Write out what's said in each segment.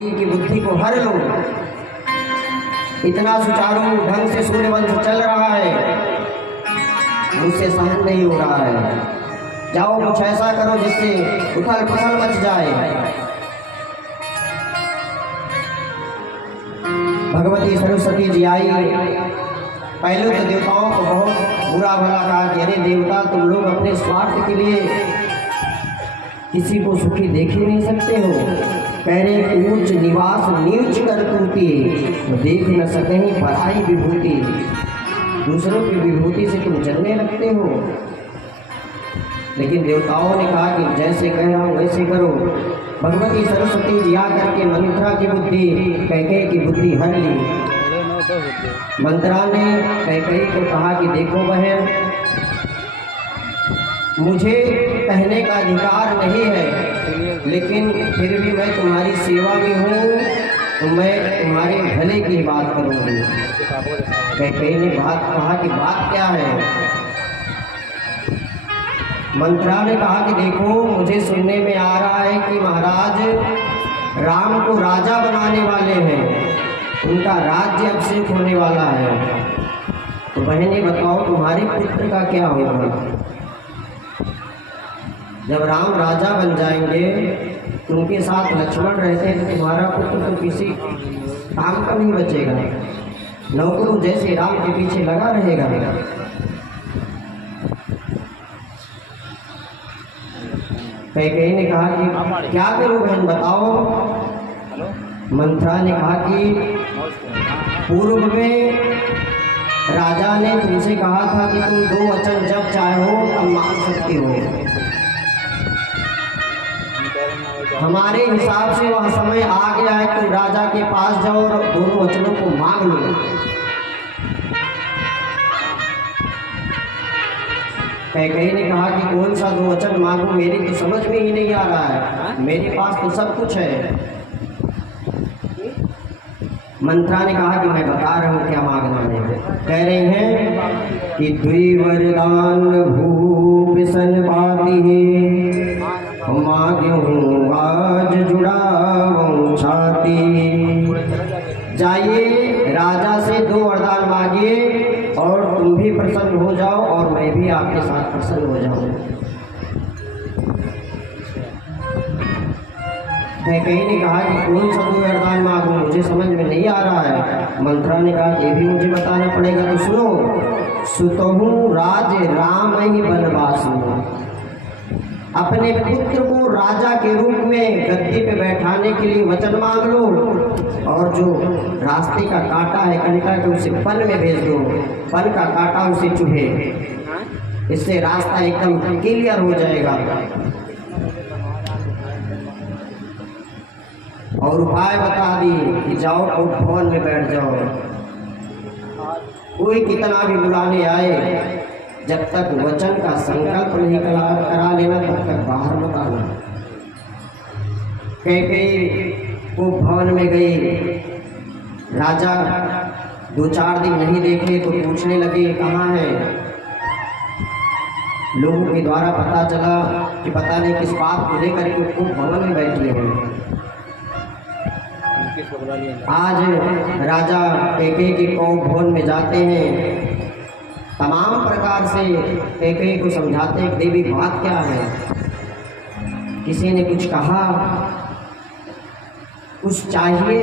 की बुद्धि को हर लो। इतना सुचारू ढंग से सूर्यवंश चल रहा है, मुझसे सहन नहीं हो रहा है। जाओ कुछ ऐसा करो जिससे उथल पुथल मच जाए। भगवती सरस्वती जी आई। पहले तो देवताओं को बहुत बुरा भला कहा कि अरे देवता, तुम लोग अपने स्वार्थ के लिए किसी को सुखी देख ही नहीं सकते हो। कह रहे ऊंच निवास नीच कर तूती, देख न सके पराई विभूति। दूसरों की विभूति से तुम जलने लगते हो। लेकिन देवताओं ने कहा कि जैसे कह रहा हूँ वैसे करो। भगवती सरस्वती जी आकर के मंत्रा की बुद्धि कैकेयी की बुद्धि हर ली। मंत्रा ने कैकेयी को कहा कि देखो बहन, मुझे कहने का अधिकार नहीं है, लेकिन फिर भी मैं तुम्हारी सेवा में हूँ, तो मैं तुम्हारे भले की बात करूँगी। कैकेयी ने बात कहा कि बात क्या है? मंत्रा ने कहा कि देखो, मुझे सुनने में आ रहा है कि महाराज राम को राजा बनाने वाले हैं, उनका राज्य अभिषेक होने वाला है। तो बहने बताओ तुम्हारे पुत्र का क्या होगा? जब राम राजा बन जाएंगे, उनके साथ लक्ष्मण रहते हैं, तो तुम्हारा पुत्र तो किसी काम का नहीं बचेगा। नौकरों जैसे राम के पीछे लगा रहेगा। कैकेयी ने कहा कि क्या करूं बहन बताओ। मंत्रा ने कहा कि पूर्व में राजा ने तुमसे कहा था कि तुम 2 वचन जब चाहो तब मांग सकते हो। हमारे हिसाब से वह समय आ गया है, तुम राजा के पास जाओ और दोनों वचनों को मांग लो। कैकेयी ने कहा कि कौन सा 2 वचन मांगू, मेरी तो समझ में ही नहीं आ रहा है, मेरे पास तो सब कुछ है। मंत्रा ने कहा कि मैं बता रहा हूँ क्या मांगना है। कह रहे हैं कि द्विवरदान भूषण पाती मांगूं आज जुड़ाऊं छाती। जाइए राजा से 2 वरदान मांगिए और तुम भी प्रसन्न हो जाओ और मैं भी आपके साथ प्रसन्न हो जाऊं। कैकेयी ने कहा कि कौन सा 2 वरदान मांगूं, मुझे समझ में नहीं आ रहा है। मंत्रा ने कहा ये भी मुझे बताना पड़ेगा, तो सुनो। सुतहु राज राम ही बनवासु। अपने पुत्र को राजा के रूप में गद्दी पे बैठाने के लिए वचन मांग लो, और जो रास्ते का कांटा है कंटा के उसे पन में भेज दो, पन का कांटा उसे चुभे। इससे रास्ता एकदम क्लियर हो जाएगा। और उपाय बता दी कि जाओ कोर्ट भवन में बैठ जाओ, कोई कितना भी बुलाने आए, जब तक वचन का संकल्प नहीं करा लेना तब तक बाहर मत आना। कैकेयी को भवन में गई। राजा 2-4 दिन नहीं देखे तो पूछने लगे कहाँ है। लोगों के द्वारा पता चला कि पता नहीं किस बात को लेकर के खूब भवन में बैठे हैं। आज राजा कैकेयी के भवन में जाते हैं, तमाम प्रकार से कैकेयी को समझाते हैं कि देवी बात क्या है। किसी ने कुछ कहा, कुछ चाहिए,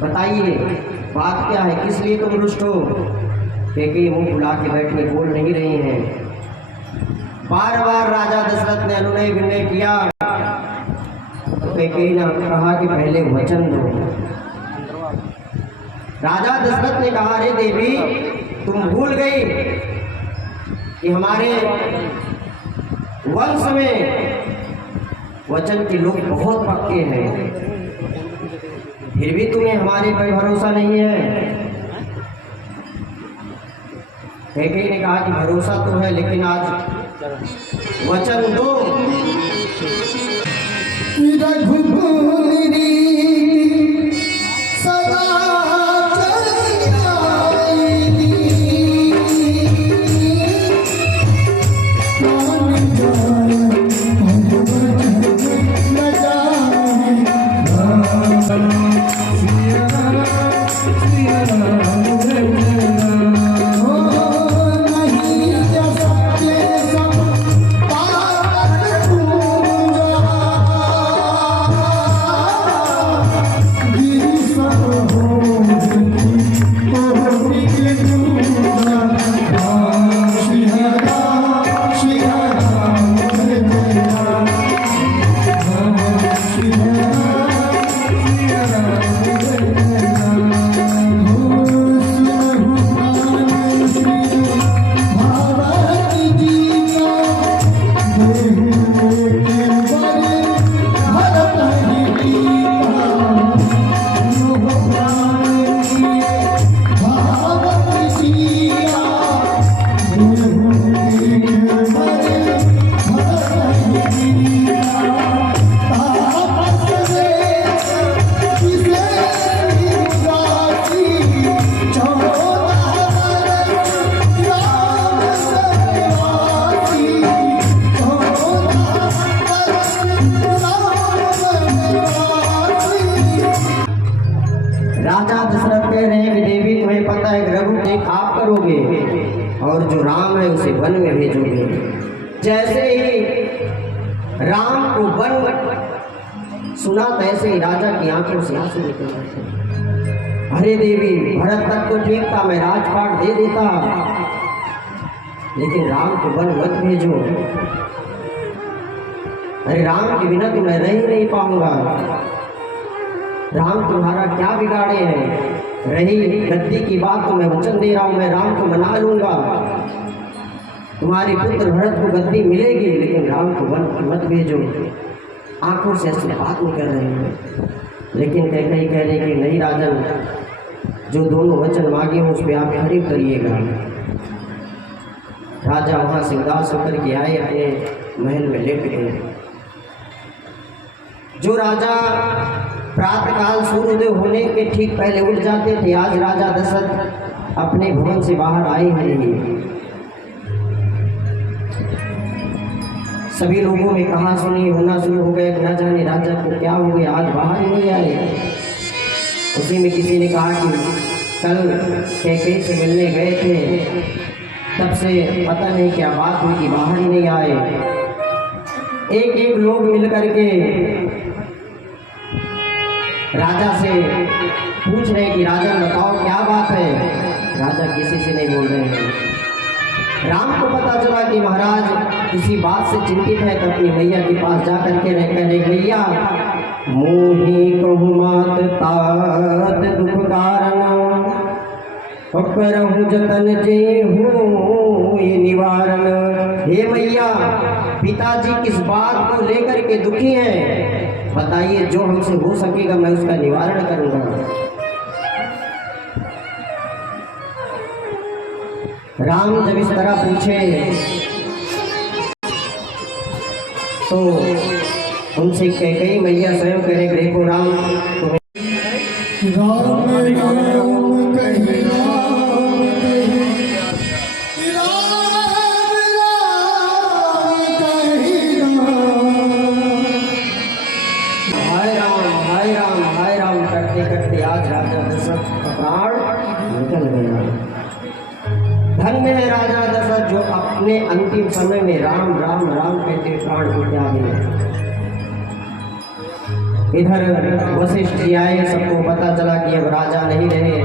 बताइए बात क्या है, किस लिए तुम रुष्ट हो। कैकेयी मुंह फुला के बैठे, बोल नहीं रही हैं। बार बार राजा दशरथ ने अनुनय विनय किया, तो कैकेयी ने कहा कि पहले वचन दो। राजा दशरथ ने कहा अरे देवी, तुम भूल गई कि हमारे वंश में वचन के लोग बहुत पक्के हैं, फिर भी तुम्हें हमारे पर भरोसा नहीं है। कैकेयी ने कहा कि भरोसा तो है, लेकिन आज वचन दो। Oh है कि रघु एक आप करोगे और जो राम है उसे वन में भेजोगे। जैसे ही राम को वन सुना तैसे ही राजा की आंखों से आंसू निकल गए। अरे देवी, भरत तक तो ठीक था, मैं राजपाट दे देता, लेकिन राम को वन मत भेजो। अरे राम के बिना तो मैं रह ही नहीं पाऊंगा। राम तुम्हारा क्या बिगाड़े हैं? रही गद्दी की बात तो मैं वचन दे रहा हूं, मैं राम को मना लूंगा। तुम्हारे पुत्र भरत को गद्दी मिलेगी, लेकिन राम को वन मत भेजो। आंखों से ऐसी बात नहीं कर रहे हैं, लेकिन कैकेयी कह रहे कि नहीं राजन, जो दोनों वचन मांगे हैं उस पर आप खड़े करिएगा। राजा वहां से उदास होकर के आए, अपने महल में लेट गए। जो राजा प्रातःकाल सूर्योदय होने के ठीक पहले उठ जाते थे, आज राजा दशरथ अपने भवन से बाहर आए हैं। सभी लोगों में कहा सुनी होना शुरू हो गया, न जाने राजा को क्या हो गया, आज बाहर ही नहीं आए। उसी में किसी ने कहा कि कल कैकेयी से मिलने गए थे, तब से पता नहीं क्या बात हुई कि बाहर ही नहीं आए। एक एक लोग मिल करके राजा से पूछ रहे कि राजा बताओ क्या बात है। राजा किसी से नहीं बोल रहे हैं। राम को पता चला कि महाराज किसी बात से चिंतित है, तो अपनी मैया के पास जा करके रहे मैया, मोही कहूँ मात तात दुख कारण, करहूँ जतन जे हूँ ये निवारण। हे मैया, पिताजी किस बात को लेकर के दुखी हैं, बताइए, जो हमसे हो सकेगा मैं उसका निवारण करूंगा। राम जब इस तरह पूछे तो उनसे कैकेयी मैया स्वयं करें, देखो राम तुम्हें करते करते आज राजा दशरथ का प्राण निकल गया। धन्य है राजा दशरथ जो अपने अंतिम समय में राम राम राम कहते प्राण को त्याग दिए। इधर वशिष्ठ जी आए, सबको पता चला कि अब राजा नहीं रहे।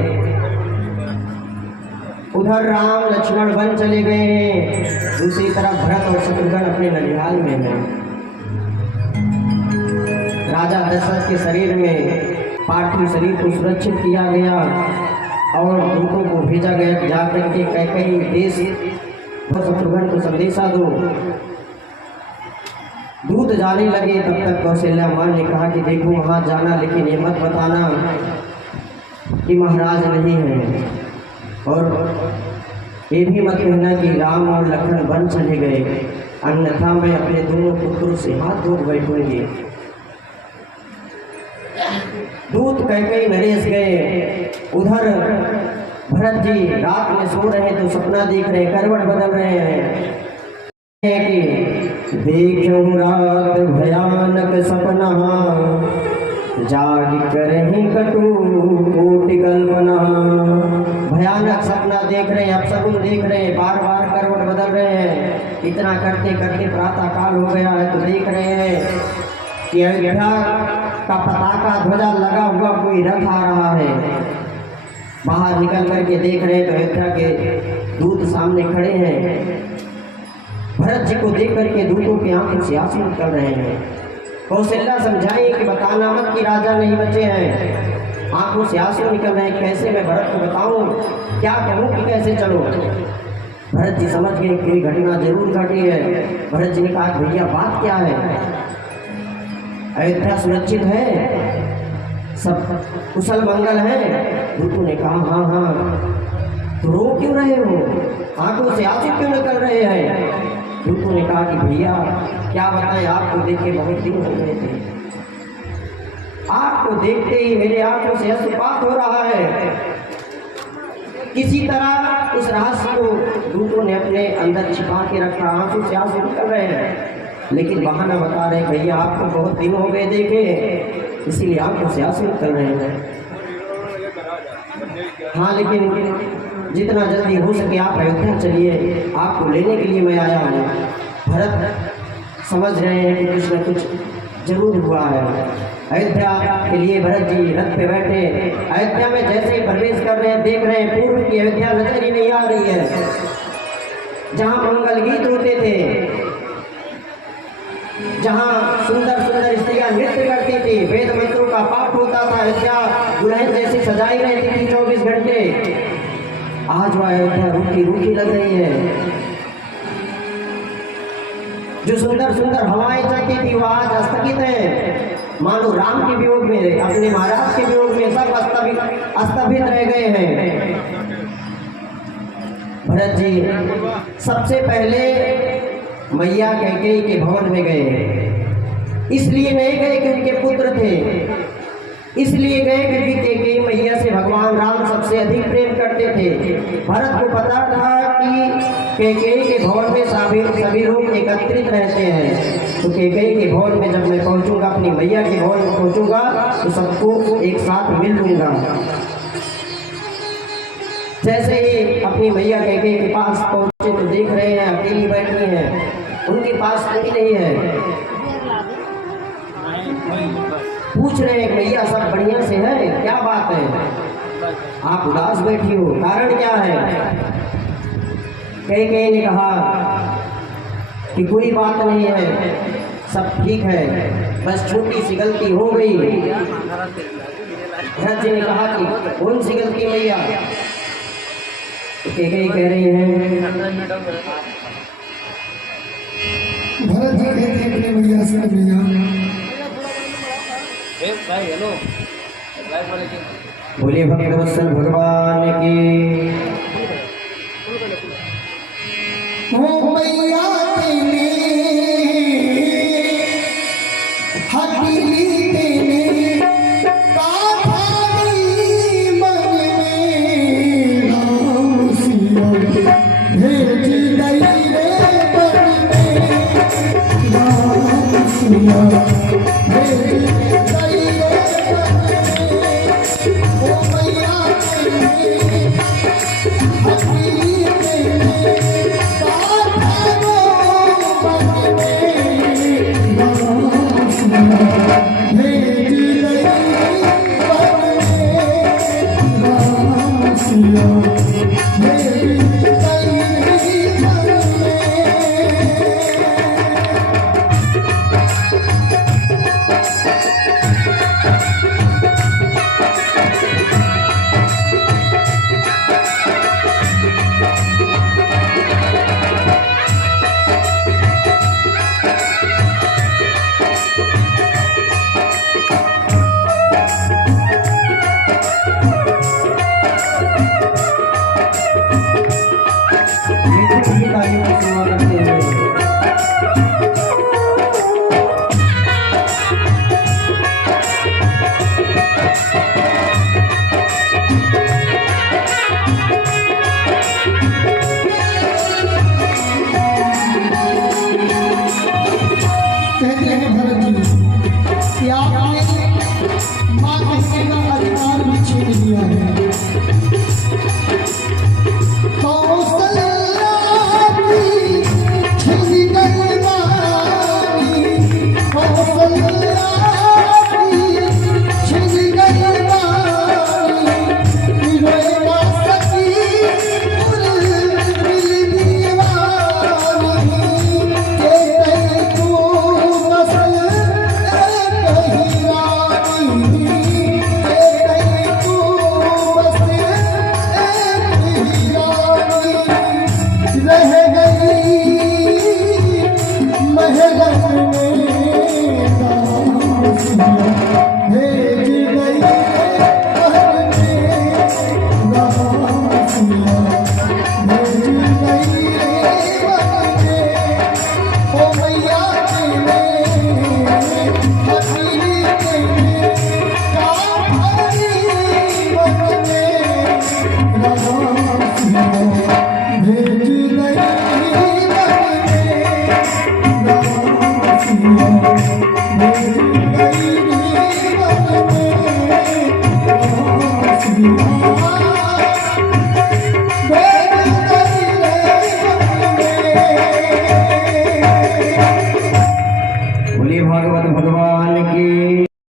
उधर राम लक्ष्मण वन चले गए हैं, दूसरी तरफ भरत और शत्रुघ्न अपने ननिहाल में हैं। राजा दशरथ के शरीर में पार्थिव शरीर को सुरक्षित किया गया और दूतों को भेजा गया, जाकर के कैकेयी देश शत्रुघ्न को संदेशा दो। दूत जाने लगे, तब तक कौशल्या मां ने कहा कि देखो वहाँ जाना, लेकिन ये मत बताना कि महाराज नहीं है, और ये भी मत कहना कि राम और लखन वन चले गए, अन्यथा मैं अपने दोनों पुत्रों से हाथ धो बैठूंगी। दूत कैकेयी नरेश गए। उधर भरत जी रात में सो रहे तो सपना देख रहे, करवट बदल रहे हैं कि देखूं रात भयानक सपना, जाग करही कटु कोटि कल्पना। भयानक सपना देख रहे हैं, अपशगुन देख रहे हैं, बार बार करवट बदल रहे हैं। इतना करते करते प्रातः काल हो गया है तो देख रहे हैं कि अयोध्या का पताका ध्वजा लगा हुआ कोई रथ आ रहा है। बाहर निकल करके देख रहे हैं तो अयोध्या के दूत सामने खड़े हैं। भरत जी को देख करके दूतों की आंखों से आंसू निकल रहे हैं। कौशल्या समझाई कि बताना मत कि राजा नहीं बचे हैं। आंखों से आंसू निकल रहे हैं, कैसे मैं भरत को बताऊं, क्या कहूं कि कैसे चलो। भरत जी समझ गए कोई घटना जरूर घटी है। भरत जी ने कहा भैया बात क्या है, अयोध्या सुरक्षित है, सब कुशल मंगल है। दूतों ने कहा हाँ हाँ, तो रो क्यों रहे हो, आंखों से आंसू क्यों निकल रहे हैं। दूतों ने कहा कि भैया क्या बताएं, आपको देख के बहुत दिन हो गए थे, आपको देखते ही मेरे आंखों से अश्रुपात हो रहा है। किसी तरह उस रहस्य को दूतों ने अपने अंदर छिपा के रखा, आंसू से आंसू निकल रहे हैं, लेकिन बहाना बता रहे भैया आपको बहुत दिन हो गए देखे, इसीलिए आंखों से आंसू निकल रहे हैं। हाँ, लेकिन जितना जल्दी हो सके आप अयोध्या चलिए, आपको लेने के लिए मैं आया हूँ। भरत समझ रहे हैं कि कुछ न कुछ जरूर हुआ है। अयोध्या के लिए भरत जी रथ पे बैठे अयोध्या में जैसे ही प्रवेश कर रहे हैं, देख रहे हैं पूर्व की अयोध्या नजर ही नहीं आ रही है, जहाँ मंगल गीत होते थे, जहाँ सुंदर सुंदर स्त्रियां नृत्य करती थी, वेद मंत्रों का पाठ होता था, अयोध्या दुल्हन जैसी सजाई रहती थी 24 घंटे। आज वह अयोध्या रूखी रूखी लग रही है। जो सुंदर सुंदर हवाएं चलती थी वह आज स्थगित है, मानो राम के वियोग में, अपने महाराज के वियोग में सब अस्तभित रह गए हैं। भरत जी सबसे पहले मैया कैकेयी के भवन में गए। इसलिए नहीं गए कि उनके पुत्र थे, इसलिए गए क्योंकि कैकेयी मैया से भगवान राम सबसे अधिक प्रेम करते थे। भरत को पता था कि कैकेयी के भवन में सभी लोग एकत्रित रहते हैं, तो कैकेयी के भवन में जब मैं पहुंचूंगा, अपनी मैया के भवन में पहुंचूंगा, तो सबको एक साथ मिल लूंगा। जैसे ही अपनी मैया कैकेयी के पास पहुंचे तो देख रहे हैं अकेली बैठी हैं, उनके पास कोई नहीं है। पूछ रहे हैं मैया सब बढ़िया से है, क्या बात है, आप उदास बैठी हो, कारण क्या है? कैकेयी ने कहा कि कोई बात नहीं है, सब ठीक है, बस छोटी सी गलती हो गई। भरत जी ने कहा कि कौन सी गलती मैया? कैकेयी कह रही है, भरत जी कहते हैं अपने मैया से, मैया बोले भक्त वत्सल भगवान की